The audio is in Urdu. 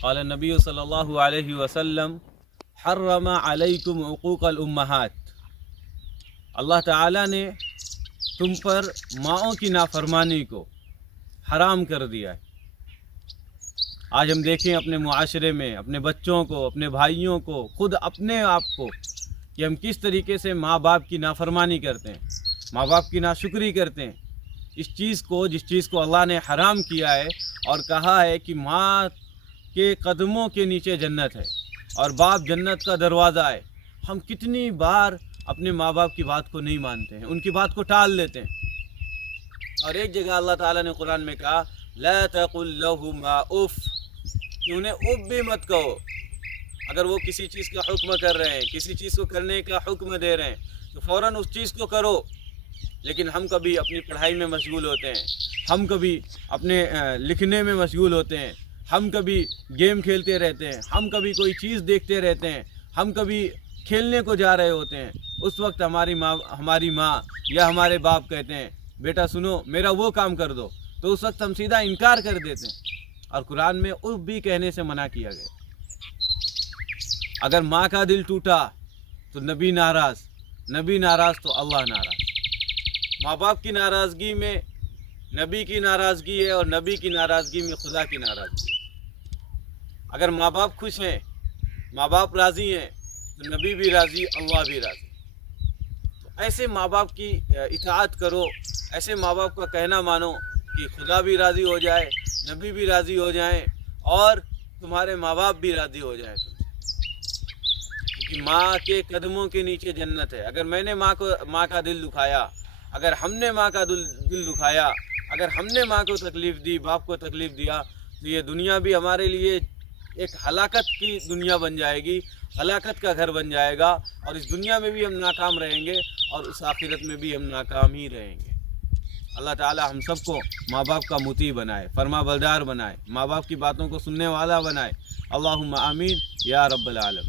قال النبی صلی اللہ علیہ وسلم حرم علیکم عقوق الامہات، اللہ تعالیٰ نے تم پر ماؤں کی نافرمانی کو حرام کر دیا ہے۔ آج ہم دیکھیں اپنے معاشرے میں اپنے بچوں کو، اپنے بھائیوں کو، خود اپنے آپ کو، کہ ہم کس طریقے سے ماں باپ کی نافرمانی کرتے ہیں، ماں باپ کی ناشکری کرتے ہیں۔ جس چیز کو اللہ نے حرام کیا ہے اور کہا ہے کہ ماں کے قدموں کے نیچے جنت ہے اور باپ جنت کا دروازہ ہے، ہم کتنی بار اپنے ماں باپ کی بات کو نہیں مانتے ہیں، ان کی بات کو ٹال لیتے ہیں۔ اور ایک جگہ اللہ تعالیٰ نے قرآن میں کہا لا تقل لهما اف، کہ انہیں اف بھی مت کہو۔ اگر وہ کسی چیز کا حکم کر رہے ہیں، کسی چیز کو کرنے کا حکم دے رہے ہیں تو فوراً اس چیز کو کرو۔ لیکن ہم کبھی اپنی پڑھائی میں مشغول ہوتے ہیں، ہم کبھی اپنے لکھنے میں مشغول ہوتے ہیں، ہم کبھی گیم کھیلتے رہتے ہیں، ہم کبھی کوئی چیز دیکھتے رہتے ہیں، ہم کبھی کھیلنے کو جا رہے ہوتے ہیں۔ اس وقت ہماری ماں یا ہمارے باپ کہتے ہیں بیٹا سنو میرا وہ کام کر دو، تو اس وقت ہم سیدھا انکار کر دیتے ہیں۔ اور قرآن میں اف بھی کہنے سے منع کیا گیا۔ اگر ماں کا دل ٹوٹا تو نبی ناراض تو اللہ ناراض۔ ماں باپ کی ناراضگی میں نبی کی ناراضگی ہے اور نبی کی ناراضگی میں خدا کی ناراضگی ہے۔ اگر ماں باپ خوش ہیں، ماں باپ راضی ہیں تو نبی بھی راضی، اللہ بھی راضی۔ تو ایسے ماں باپ کی اطاعت کرو، ایسے ماں باپ کا کہنا مانو کہ خدا بھی راضی ہو جائے، نبی بھی راضی ہو جائیں اور تمہارے ماں باپ بھی راضی ہو جائیں۔ کیونکہ ماں کے قدموں کے نیچے جنت ہے۔ اگر میں نے ماں کا دل دکھایا، اگر ہم نے ماں کا دل دکھایا، اگر ہم نے ماں کو تکلیف دی، باپ کو تکلیف دیا، تو یہ دنیا بھی ہمارے لیے ایک ہلاکت کی دنیا بن جائے گی، ہلاکت کا گھر بن جائے گا، اور اس دنیا میں بھی ہم ناکام رہیں گے اور اس آخرت میں بھی ہم ناکام ہی رہیں گے۔ اللہ تعالی ہم سب کو ماں باپ کا مطیع بنائے، فرما بردار بنائے، ماں باپ کی باتوں کو سننے والا بنائے۔ اللہم آمین یا رب العالمین۔